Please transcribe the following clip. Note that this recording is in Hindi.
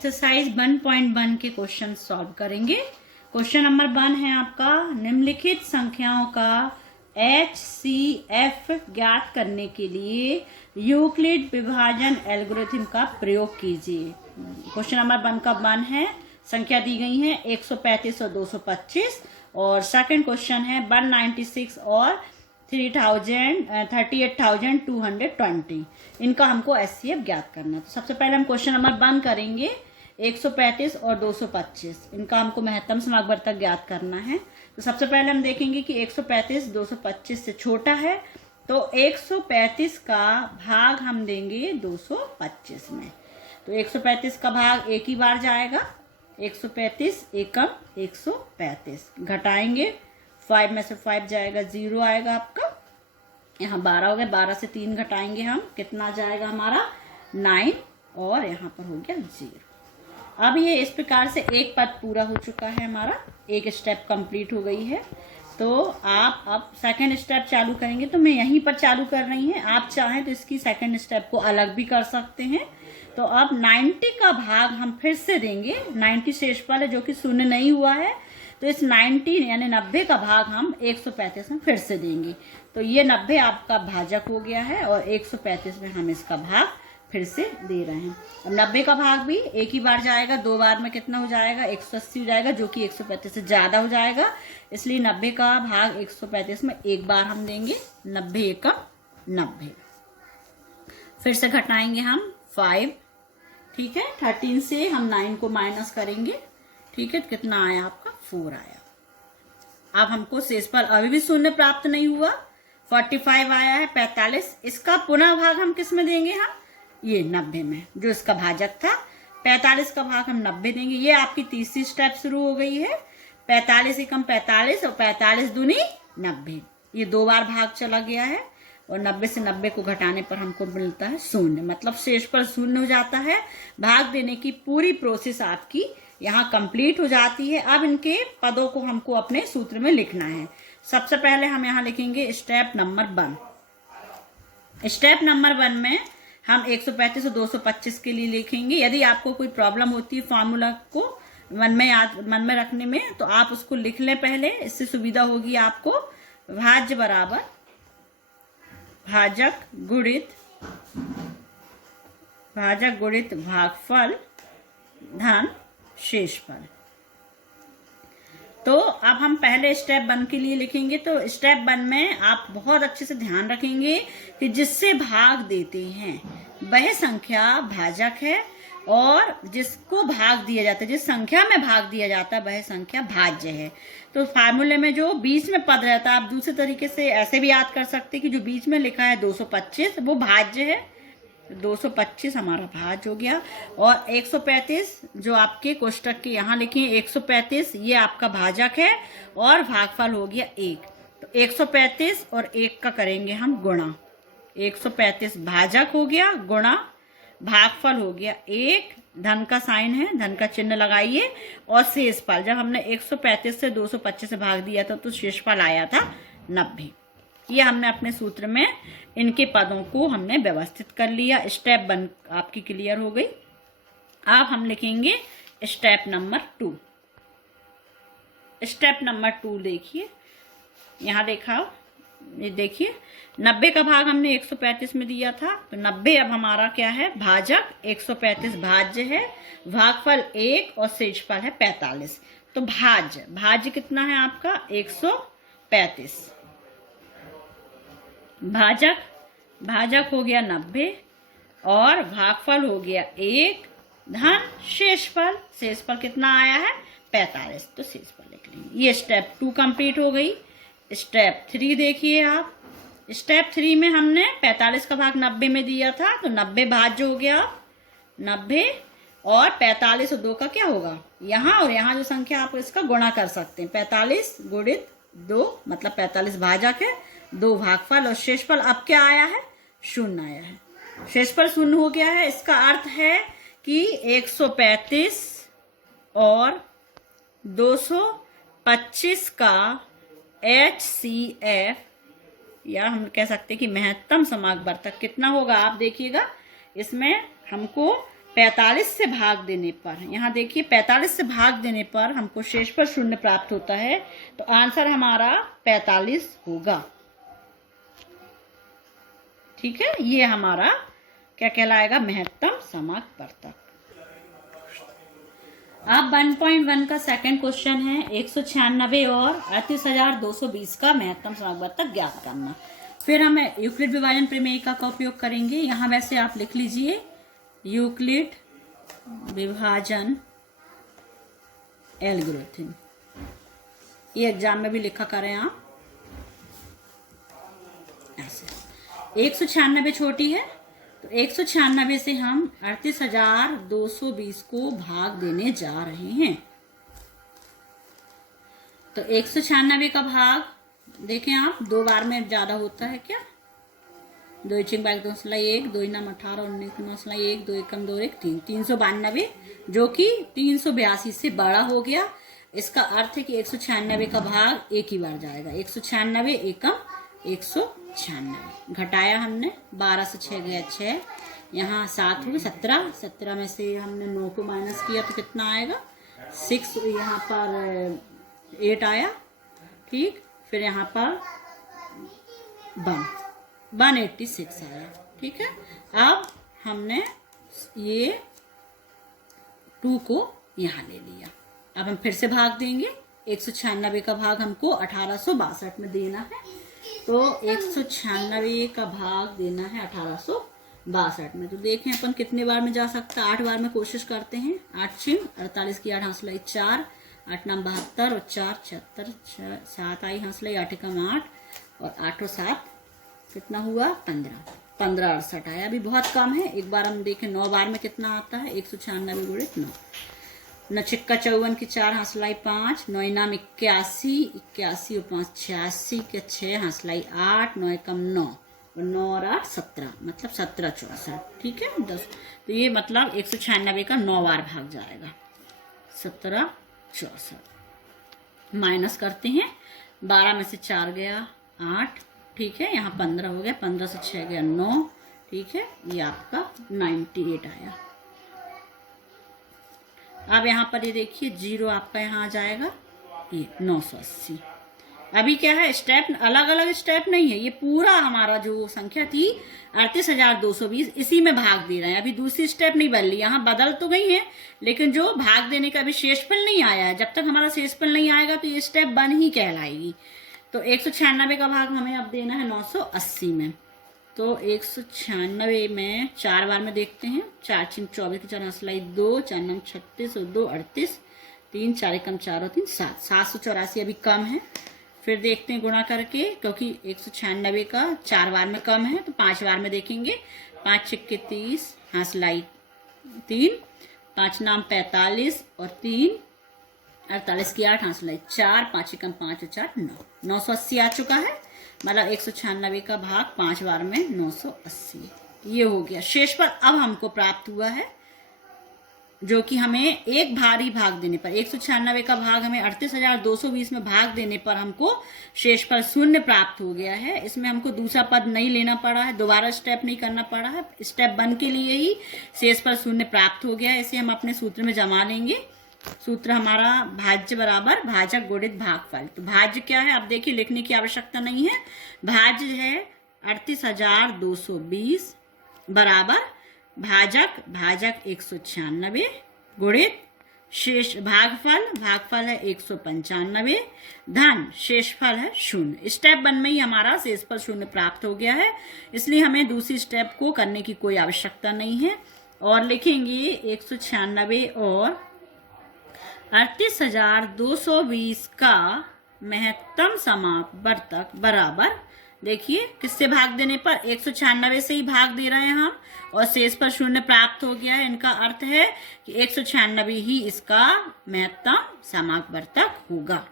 एक्सरसाइज 1.1 के क्वेश्चन सॉल्व करेंगे। क्वेश्चन नंबर 1 है आपका, निम्नलिखित संख्याओं का HCF ज्ञात करने के लिए यूक्लिड विभाजन एल्गोरिथम का प्रयोग कीजिए। क्वेश्चन नंबर 1 का 1 है, संख्या दी गई है 135 और 225, और सेकंड क्वेश्चन है 196 और 38,220। इनका हमको HCF ज्ञात करना है। तो सबसे पहले हम क्वेश्चन नंबर 1 करेंगे, 135 और 225, इनका हमको महत्तम समागवर्तक ज्ञात करना है। तो सबसे पहले हम देखेंगे कि 135 225 से छोटा है, तो 135 का भाग हम देंगे 225 में। तो 135 का भाग एक ही बार जाएगा, 135 एकम 135, घटाएंगे 5 में से 5 जाएगा, 0 आएगा आपका। यहाँ 12 हो गया, 12 से 3 घटाएंगे हम, कितना जाएगा हमारा 9, और यहाँ पर हो गया 0। अब ये इस प्रकार से एक पद पूरा हो चुका है, हमारा एक स्टेप कंप्लीट हो गई है। तो आप अब सेकंड स्टेप चालू करेंगे, तो मैं यहीं पर चालू कर रही है, आप चाहें तो इसकी सेकंड स्टेप को अलग भी कर सकते हैं। तो अब 90 का भाग हम फिर से देंगे, 90 शेषफल है जो कि शून्य नहीं हुआ है, तो इस 90 यानी 90 का भाग हम 135 में फिर से देंगे। तो ये 90 आपका भाजक हो गया है, और 135 में हम इसका भाग फिर से दे रहे हैं। अब 90 का भाग भी एक ही बार जाएगा, 2 बार में कितना हो जाएगा 180 हो जाएगा, जो कि 135 से ज्यादा हो जाएगा, इसलिए 90 का भाग 135 में एक बार हम देंगे, 90 एकम 90। फिर से घटाएंगे हम 5, ठीक है, 13 से हम 9 को माइनस करेंगे, ठीक है, कितना आया आपका 4 आया। अब हमको शेषफल अभी भी शून्य प्राप्त नहीं हुआ, 45 आया है, 45, इसका पुनः भाग हम किस में देंगे, हम ये 90 में, जो इसका भाजक था। 45 का भाग हम 90 देंगे। ये आपकी तीसरी स्टेप शुरू हो गई है, 45 एकम 45 और 45 दूनी 90, ये 2 बार भाग चला गया है, और 90 से 90 को घटाने पर हमको मिलता है 0, मतलब शेषफल 0 हो जाता है। भाग देने की पूरी प्रोसेस आपकी यहाँ कंप्लीट हो जाती है। अब इनके पदों को हमको अपने सूत्र में लिखना है। सबसे पहले हम यहाँ लिखेंगे स्टेप नंबर 1। स्टेप नंबर 1 में हम 135 और 225 के लिए लिखेंगे। यदि आपको कोई प्रॉब्लम होती है फॉर्मूला को मन में रखने में, तो आप उसको लिख लें पहले, इससे सुविधा होगी आपको। भाज्य बराबर भाजक गुणित भागफल धन शेषफल। तो अब हम पहले स्टेप 1 के लिए लिखेंगे। तो स्टेप 1 में आप बहुत अच्छे से ध्यान रखेंगे कि जिससे भाग देते हैं वह संख्या भाजक है, और जिसको भाग दिया जाता है, जिस संख्या में भाग दिया जाता है वह संख्या भाज्य है। तो फार्मूले में जो बीच में पद रहता है, आप दूसरे तरीके से ऐसे भी याद कर सकते हैं कि जो बीच में लिखा है 225 वो भाज्य है, 225 हमारा भाज्य हो गया, और 135 जो आपके कोष्टक के यहाँ लिखे 135 ये आपका भाजक है, और भागफल हो गया 1। तो 135 और 1 का करेंगे हम गुणा, 135 भाजक हो गया, गुणा भागफल हो गया 1, धन का साइन है, धन का चिन्ह लगाइए, और शेषफल जब हमने 135 से 225 से भाग दिया था तो शेषफल आया था 90। ये हमने अपने सूत्र में इनके पदों को हमने व्यवस्थित कर लिया। स्टेप 1 आपकी क्लियर हो गई। अब हम लिखेंगे स्टेप नंबर 2। स्टेप नंबर 2 देखिए, यहाँ देखा, ये देखिए 90 का भाग हमने 135 में दिया था, तो 90 अब हमारा क्या है भाजक, 135 भाज्य है, भागफल 1 और शेषफल है 45। तो भाज्य कितना है आपका 135, भाजक हो गया 90, और भागफल हो गया 1, धन शेषफल कितना आया है 45, तो शेषफल लिख लेंगे। ये स्टेप 2 कंप्लीट हो गई। स्टेप 3 देखिए आप। स्टेप 3 में हमने 45 का भाग 90 में दिया था, तो 90 भाज्य हो गया 90, और 45 और 2 का क्या होगा यहाँ, और यहाँ जो संख्या आप इसका गुणा कर सकते हैं, 45 गुणित 2 मतलब 45 भाजक है, 2 भागफल, और शेषफल अब क्या आया है 0 आया है। शेषफल 0 हो गया है, इसका अर्थ है कि 135 और 225 का HCF, या हम कह सकते हैं कि महत्तम समागवर्तक कितना होगा। आप देखिएगा इसमें हमको 45 से भाग देने पर, यहाँ देखिए 45 से भाग देने पर हमको शेषफल शून्य प्राप्त होता है, तो आंसर हमारा 45 होगा। ठीक है, ये हमारा क्या कहलाएगा, महत्तम समाकवर्तक। अब 1.1 का सेकंड क्वेश्चन है 196 और 38,220 का महत्तम समाकवर्तक ज्ञात करना। फिर हमें यूक्लिड विभाजन प्रमेयिका का उपयोग करेंगे। यहाँ वैसे आप लिख लीजिए यूक्लिड विभाजन एल्गोरिथम, ये एग्जाम में भी लिखा करें आप ऐसे। 196 छोटी है, तो 196 से हम 38,220 को भाग देने जा रहे हैं। तो 196 का भाग देखें आप, 2 बार में ज्यादा होता है क्या, 2 चिंग बाइक 2 सिलाई 1, 2 नाम 18, 19 9 सिलाई 1, 2 एकम 2 1 3, 392 जो कि 382 से बड़ा हो गया। इसका अर्थ है कि 196 का भाग एक ही बार जाएगा, 196 एकम 196 घटाया हमने, 12 से 6 गया 6, यहाँ 7 हो गए 17, 17 में से हमने 9 को माइनस किया तो कितना आएगा 6, यहाँ पर 8 आया। ठीक, फिर यहाँ पर 186 आया। ठीक है, अब हमने ये 2 को यहाँ ले लिया। अब हम फिर से भाग देंगे, 196 का भाग हमको 1862 में देना है, तो 196 का भाग देना है 1862 में। तो देखें अपन कितने बार में जा सकता है, 8 बार में कोशिश करते हैं। 8 चिन्ह 48 की 8 हंसलाई 4, 8 नाम 72 और 4 76, 7 आई हंसलाई 8 एकम 8 और 8 और 7 कितना हुआ 15, 1568 आया। अभी बहुत कम है। एक बार हम देखें 9 बार में कितना आता है, 196 गुणित 9, 9 छिक्का 54 की 4 हंसलाई 5, 9 इनाम 81, 81 और 5 86 के 6 हंसलाई 8, 9 एकम 9 और 9 और 8 17, मतलब 17 64। ठीक है 10, तो ये मतलब 196 का 9 बार भाग जाएगा, 17 64 माइनस करते हैं, 12 में से 4 गया 8। ठीक है, यहाँ 15 हो गया, 15 से 6 गया 9। ठीक है, ये आपका 98 आया। अब यहाँ पर ये देखिए 0 आपका यहाँ आ जाएगा, ये 980। अभी क्या है, स्टेप अलग अलग स्टेप नहीं है, ये पूरा हमारा जो संख्या थी 38,220 इसी में भाग दे रहे हैं। अभी दूसरी स्टेप नहीं बदली, यहाँ बदल तो गई है लेकिन जो भाग देने का अभी शेषफल नहीं आया है। जब तक हमारा शेषफल नहीं आएगा तो ये स्टेप बन ही कहलाएगी। तो 196 का भाग हमें अब देना है 980 में। तो 196 में 4 बार में देखते हैं, 4 चिंग 24 की 4 हंसलाई 2, 4 नम 36 और 2 38, 3 4 एकम 4 और 3 7, 784 अभी कम है। फिर देखते हैं गुणा करके, क्योंकि 196 का 4 बार में कम है तो 5 बार में देखेंगे। 5 छिक्के 30 हंसलाई 3, 5 नाम 45 और 3 48 की 8 हंसलाई 4, 5 एकम 5 और 4 9, 980 आ चुका है। मतलब 196 का भाग 5 बार में 980, ये हो गया शेषफल। अब हमको प्राप्त हुआ है जो कि हमें एक भारी भाग देने पर, 196 का भाग हमें 38,220 में भाग देने पर हमको शेषफल 0 प्राप्त हो गया है। इसमें हमको दूसरा पद नहीं लेना पड़ा है, दोबारा स्टेप नहीं करना पड़ा है, स्टेप 1 के लिए ही शेषफल 0 प्राप्त हो गया है। इसे हम अपने सूत्र में जमा लेंगे। सूत्र हमारा भाज्य बराबर भाजक गुणित भागफल। तो भाज्य क्या है, अब देखिए लिखने की आवश्यकता नहीं है। भाज्य है 38,220 बराबर भाजक 196 गुणित शेष भागफल है 195 धन शेषफल है 0। स्टेप 1 में ही हमारा शेषफल 0 प्राप्त हो गया है, इसलिए हमें दूसरी स्टेप को करने की कोई आवश्यकता नहीं है। और लिखेंगे 196 और 38,220 का महत्तम समापवर्तक बराबर, देखिए किससे भाग देने पर, 196 से ही भाग दे रहे हैं हम और शेष पर 0 प्राप्त हो गया है। इनका अर्थ है कि 196 ही इसका महत्तम समापवर्तक होगा।